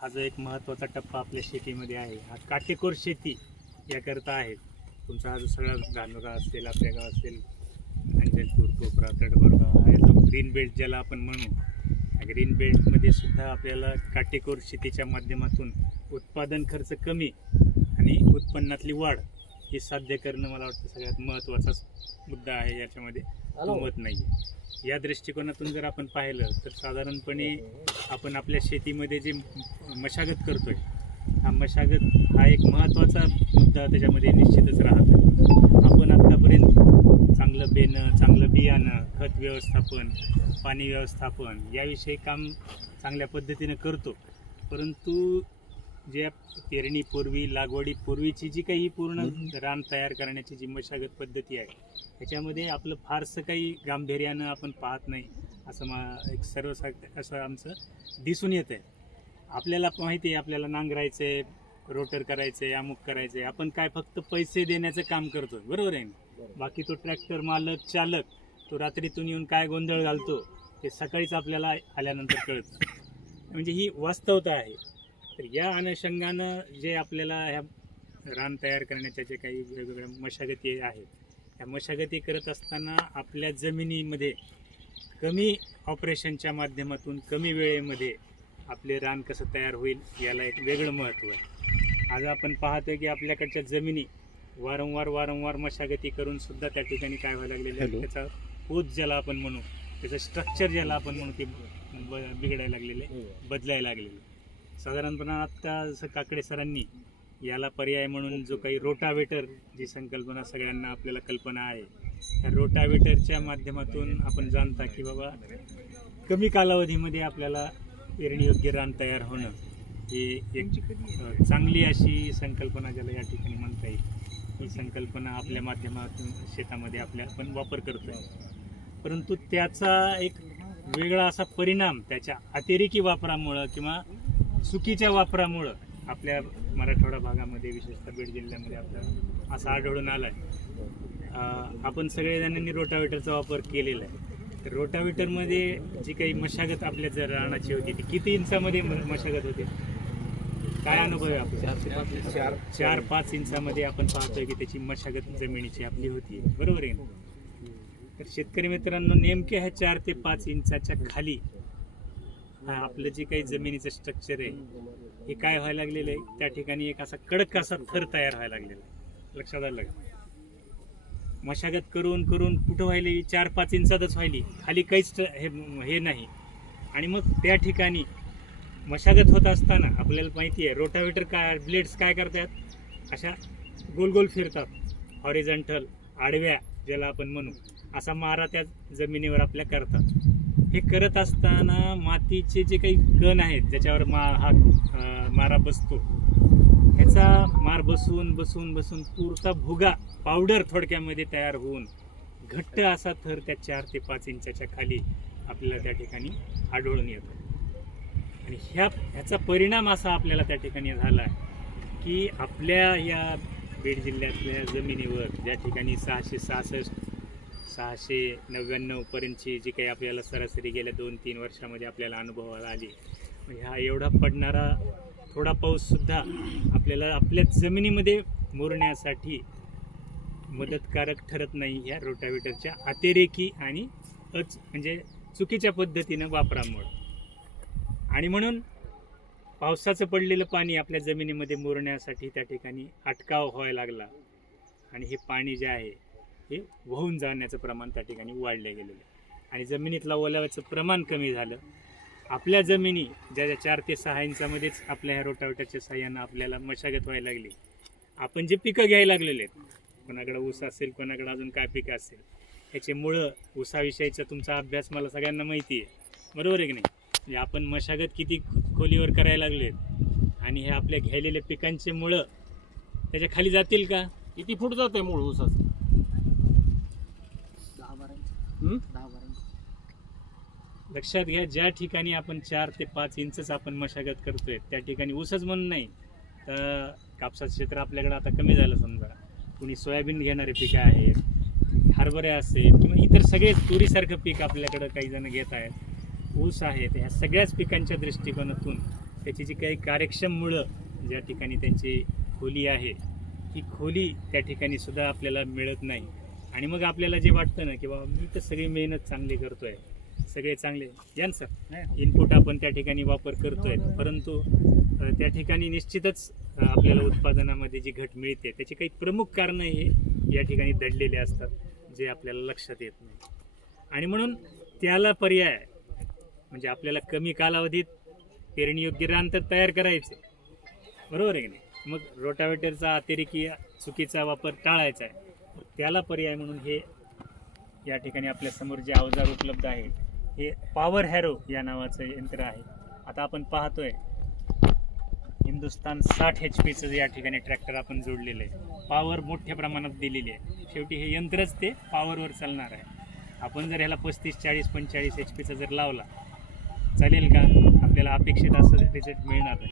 हा जो एक महत्त्वाचा टप्पा आपल्या शेतीमध्ये आहे हा काटेकोर शेती याकरता आहे. तुमचा हा जो सगळा धानोरा असेल आपल्या गाव असेल अंजनपूर कोपरा तडबरगाव हा जो ग्रीन बेल्ट ज्याला आपण म्हणू या ग्रीन बेल्टमध्ये सुद्धा आपल्याला काटेकोर शेतीच्या माध्यमातून उत्पादन खर्च कमी आणि उत्पन्नातली वाढ हे साध्य करणं मला वाटतं सगळ्यात महत्त्वाचा मुद्दा आहे याच्यामध्ये दुमत नाही आहे या दृष्टिकोनातून जर आपण पाहिलं तर साधारणपणे आपण आपल्या शेतीमध्ये जे मशागत करतोय हा मशागत हा एक महत्त्वाचा मुद्दा त्याच्यामध्ये निश्चितच राहतो. आपण आत्तापर्यंत चांगलं बेणं चांगलं बियाणं खत व्यवस्थापन पाणी व्यवस्थापन याविषयी काम चांगल्या पद्धतीनं करतो. परंतु जे पेरणीपूर्वी लागवडीपूर्वीची जी काही पूर्ण रान तयार करण्याची जी मशागत पद्धती आहे त्याच्यामध्ये आपलं फारसं काही गांभीर्यानं आपण पाहत नाही असं मा एक सर्वसा असं आमचं दिसून येतं आहे आपल्याला माहिती आहे आपल्याला नांगरायचं आहे रोटर करायचं आहे अमुक करायचं आहे आपण काय फक्त पैसे देण्याचं काम करतो बरोबर आहे ना? बाकी तो ट्रॅक्टर मालक चालक तो रात्रीतून येऊन काय गोंधळ घालतो ते सकाळीच आपल्याला आल्यानंतर कळतं. म्हणजे ही वास्तवता आहे. तर या अनुषंगानं जे आपल्याला ह्या रान तयार करण्याच्या जे काही वेगवेगळ्या मशागती आहेत ह्या मशागती करत असताना आपल्या जमिनीमध्ये कमी ऑपरेशनच्या माध्यमातून कमी वेळेमध्ये आपले रान कसं तयार होईल याला एक वेगळं महत्त्व आहे आज आपण पाहतोय की आपल्याकडच्या जमिनी वारंवार वारंवार मशागती करून सुद्धा त्या ठिकाणी काय व्हायला लागलेलं आहे. त्याचा पोत ज्याला आपण म्हणू त्याचं स्ट्रक्चर ज्याला आपण म्हणू ते ब- बिघडायला लागलेलं आहे बदलायला लागलेलं आहे. साधारणपणे आत्ता जसं काकडे सरांनी याला पर्याय म्हणून जो काही रोटावेटर जी संकल्पना सगळ्यांना आपल्याला कल्पना आहे त्या रोटावेटरच्या माध्यमातून आपण जाणता की बाबा कमी कालावधीमध्ये आपल्याला पेरणीयोग्य रान तयार होणं ही एक चांगली अशी संकल्पना ज्याला या ठिकाणी म्हणता येईल. ही संकल्पना आपल्या माध्यमातून शेतामध्ये आपल्या आपण वापर करतोय. परंतु त्याचा एक वेगळा असा परिणाम त्याच्या अतिरेकी वापरामुळं किंवा चुकीच्या वापरामुळं आपल्या मराठवाडा भागामध्ये विशेषतः बीड जिल्ह्यामध्ये आपल्याला असा आढळून आला आहे आपण सगळेजणांनी रोटावेटरचा वापर केलेला आहे. तर रोटावेटरमध्ये जी काही मशागत आपल्या जर रानाची होती ती किती इंचामध्ये म- मशागत होते? काय अनुभव आहे आपला? चार चार पाच इंचामध्ये आपण पाहतोय की त्याची मशागत जमिनीची आपली होती. बरोबर आहे ना? तर शेतकरी मित्रांनो नेमके ह्या चार ते पाच इंचाच्या खाली आपलं जे काही जमिनीचं स्ट्रक्चर आहे हे काय व्हायला लागलेलं आहे त्या ठिकाणी एक असा कडक असा थर तयार व्हायला लागलेला आहे. लक्षात आलं का? मशागत करून करून कुठं व्हायली? चार पाच इंचातच व्हायली. खाली काहीच हे हे नाही. आणि मग त्या ठिकाणी मशागत होत असताना आपल्याला माहिती आहे रोटावेटर काय ब्लेड्स काय करतात? अशा गोल गोल फिरतात. हॉरिझंटल आडव्या ज्याला आपण म्हणू. असा मारा त्या जमिनीवर आपल्या करतात. हे करत असताना मातीचे जे काही कण आहेत ज्याच्यावर मा हा मारा बसतो ह्याचा मार बसून बसून बसून पुरता भुगा पावडर थोडक्यामध्ये तयार होऊन घट्ट असा थर त्या चार ते पाच इंचाच्या खाली आपल्याला त्या ठिकाणी आढळून येतो. आणि ह्या ह्याचा परिणाम असा आपल्याला त्या ठिकाणी झाला आहे की आपल्या या बीड जिल्ह्यातल्या जमिनीवर ज्या ठिकाणी सहाशे सहासष्ट सहाशे नव्याण्णव पर्यंतची जी काही आपल्याला सरासरी गेल्या दोन तीन वर्षामध्ये आपल्याला अनुभवाला आली. ह्या हा एवढा पडणारा थोडा पाऊससुद्धा आपल्याला आपल्या जमिनीमध्ये मुरण्यासाठी मदतकारक ठरत नाही ह्या रोटावेटरच्या अतिरेकी आणि अच म्हणजे चुकीच्या पद्धतीनं वापरामुळं. आणि म्हणून पावसाचं पडलेलं पाणी आपल्या जमिनीमध्ये मुरण्यासाठी त्या ठिकाणी अटकाव व्हायला लागला. आणि हे पाणी जे आहे हे वाहून जाण्याचं प्रमाण त्या ठिकाणी वाढलं गेलेलं आहे. आणि जमिनीतला ओलाव्याचं प्रमाण कमी झालं. आपल्या जमिनी ज्या ज्या चार ते सहा इंचामध्येच आपल्या ह्या रोटावेटरच्या सहाय्यानं आपल्याला मशागत व्हायला लागली. आपण जे पिकं घ्यायला लागलेले आहेत कोणाकडं ऊस असेल कोणाकडं अजून काय पिकं असेल याचे मुळं ऊसाविषयीचा तुमचा अभ्यास मला सगळ्यांना माहिती आहे. बरोबर आहे की नाही? म्हणजे आपण मशागत किती खोलीवर करायला लागलेत आणि हे आपल्या घ्यायलेल्या पिकांचे मुळं त्याच्याखाली जातील का? किती फूट जाते मूळ ऊसाचं? लक्षात घ्या ज्या ठिकाणी आपण चार ते पाच इंचच आपण मशागत करतोय त्या ठिकाणी ऊसच म्हणून नाही. तर कापसाचं क्षेत्र आपल्याकडे आता कमी झालं समजा. कुणी सोयाबीन घेणारे पिकं आहेत हरभरे असेल किंवा इतर सगळे तुरीसारखं पीक आपल्याकडं काही जण घेत आहेत. ऊस आहेत ह्या सगळ्याच पिकांच्या दृष्टिकोनातून त्याची जी काही कार्यक्षम मुळं ज्या ठिकाणी त्यांची खोली आहे ती खोली त्या ठिकाणी सुद्धा आपल्याला मिळत नाही. आणि मग आपल्याला जे वाटतं ना की बाबा मी तर सगळी मेहनत चांगली करतोय. सगळे चांगले. यान सर इनपुट आपण त्या ठिकाणी वापर करतोय. परंतु त्या ठिकाणी निश्चितच आपल्याला उत्पादनामध्ये जी घट मिळते त्याची काही प्रमुख कारणं हे या ठिकाणी दडलेले असतात जे आपल्याला लक्षात येत नाही. आणि म्हणून त्याला पर्याय म्हणजे आपल्याला कमी कालावधीत पेरणीयोग्य रान तर तयार करायचे. बरोबर आहे की नाही? मग रोटावेटरचा अतिरेकी चुकीचा वापर टाळायचा आहे. त्याला पर्याय म्हणून हे या ठिकाणी आपल्यासमोर जे अवजार उपलब्ध आहे हे पॉवर हॅरो या नावाचं यंत्र आहे. आता आपण पाहतोय हिंदुस्तान साठ एच पीचं या ठिकाणी ट्रॅक्टर आपण जोडलेलं आहे. पॉवर मोठ्या प्रमाणात दिलेली आहे. शेवटी हे यंत्रच ते पॉवरवर चालणार आहे. आपण जर ह्याला पस्तीस चाळीस पंचेचाळीस एच पीचा जर लावला चालेल का? आपल्याला अपेक्षित असं रिझल्ट मिळणार नाही.